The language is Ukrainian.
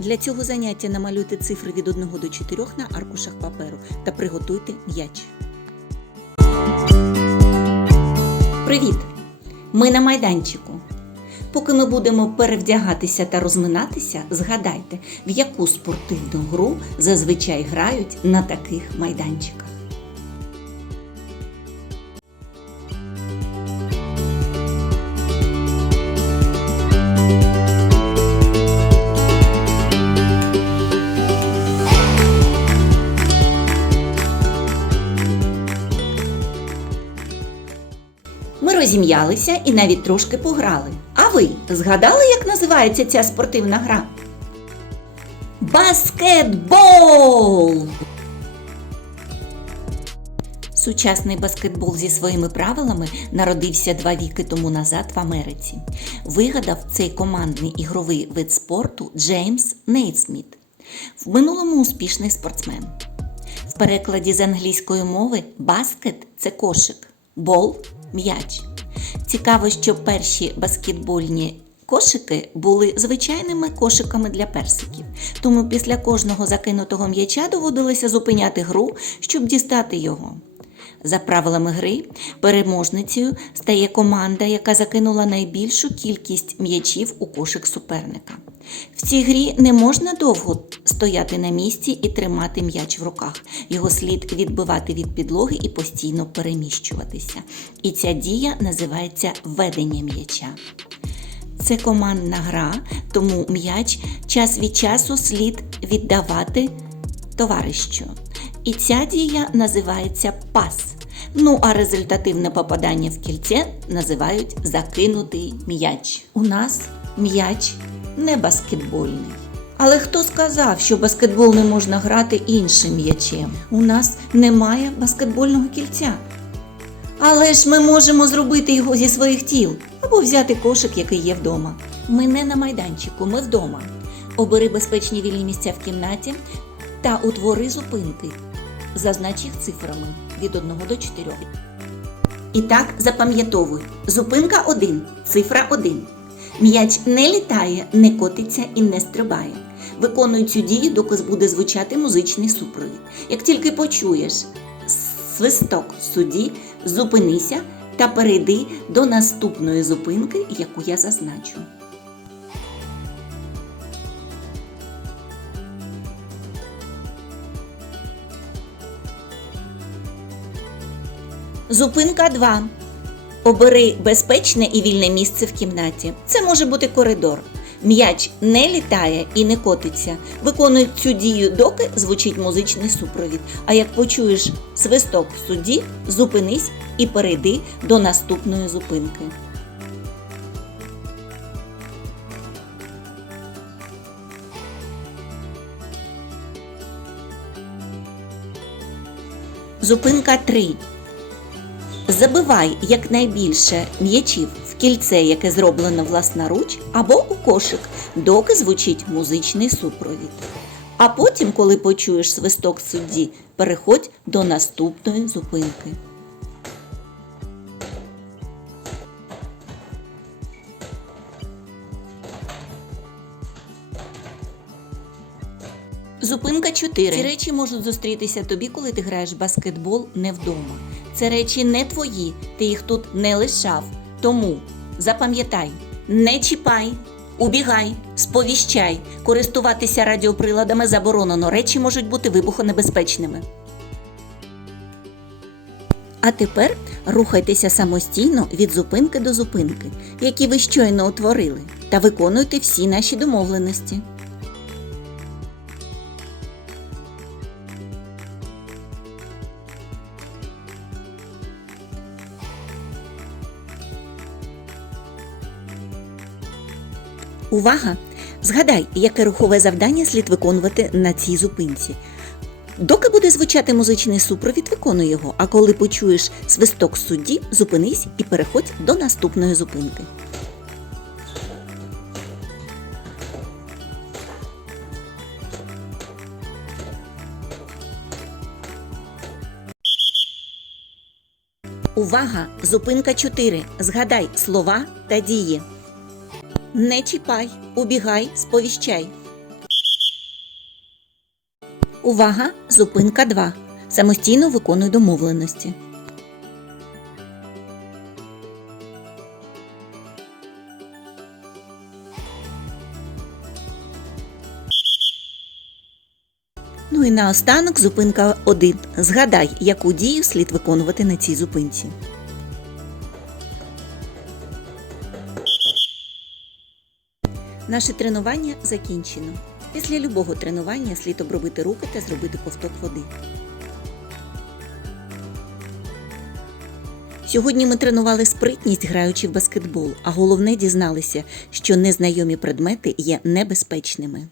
Для цього заняття намалюйте цифри від 1 до 4 на аркушах паперу та приготуйте м'яч. Привіт! Ми на майданчику. Поки ми будемо перевдягатися та розминатися, згадайте, в яку спортивну гру зазвичай грають на таких майданчиках. Розім'ялися і навіть трошки пограли. А ви згадали, як називається ця спортивна гра? Баскетбол! Сучасний баскетбол зі своїми правилами народився два віки тому назад в Америці. Вигадав цей командний ігровий вид спорту Джеймс Нейсміт. В минулому успішний спортсмен. В перекладі з англійської мови баскет це кошик, бол м'яч. Цікаво, що перші баскетбольні кошики були звичайними кошиками для персиків. Тому після кожного закинутого м'яча доводилося зупиняти гру, щоб дістати його. За правилами гри, переможницею стає команда, яка закинула найбільшу кількість м'ячів у кошик суперника. В цій грі не можна довго стояти на місці і тримати м'яч в руках. Його слід відбивати від підлоги і постійно переміщуватися. І ця дія називається ведення м'яча. Це командна гра, тому м'яч час від часу слід віддавати товарищу. І ця дія називається пас. Ну а результативне попадання в кільце називають закинутий м'яч. У нас м'яч не баскетбольний. Але хто сказав, що баскетбол не можна грати іншим м'ячем? У нас немає баскетбольного кільця. Але ж ми можемо зробити його зі своїх тіл або взяти кошик, який є вдома. Ми не на майданчику, ми вдома. Обери безпечні вільні місця в кімнаті та утвори зупинки. Зазнач їх цифрами від 1 до 4. І так запам'ятовуй. Зупинка 1, цифра 1. М'яч не літає, не котиться і не стрибає. Виконуй цю дію, доки буде звучати музичний супровід. Як тільки почуєш свисток судді, зупинися та перейди до наступної зупинки, яку я зазначу. Зупинка 2. Обери безпечне і вільне місце в кімнаті. Це може бути коридор. М'яч не літає і не котиться. Виконуй цю дію, доки звучить музичний супровід. А як почуєш свисток судді, зупинись і перейди до наступної зупинки. Зупинка 3. Забивай якнайбільше м'ячів в кільце, яке зроблено власноруч, або у кошик, доки звучить музичний супровід. А потім, коли почуєш свисток судді, переходь до наступної зупинки. Зупинка 4. Ці речі можуть зустрітися тобі, коли ти граєш баскетбол не вдома. Це речі не твої, ти їх тут не лишав. Тому запам'ятай, не чіпай, убігай, сповіщай, користуватися радіоприладами заборонено. Речі можуть бути вибухонебезпечними. А тепер рухайтеся самостійно від зупинки до зупинки, які ви щойно утворили, та виконуйте всі наші домовленості. Увага! Згадай, яке рухове завдання слід виконувати на цій зупинці. Доки буде звучати музичний супровід, виконуй його, а коли почуєш свисток судді, зупинись і переходь до наступної зупинки. Увага! Зупинка 4. Згадай слова та дії. Не чіпай, убігай, сповіщай. Увага! Зупинка 2. Самостійно виконуй домовленості. Ну і наостанок зупинка 1. Згадай, яку дію слід виконувати на цій зупинці. Наше тренування закінчено. Після любого тренування слід обробити руки та зробити ковток води. Сьогодні ми тренували спритність, граючи в баскетбол, а головне дізналися, що незнайомі предмети є небезпечними.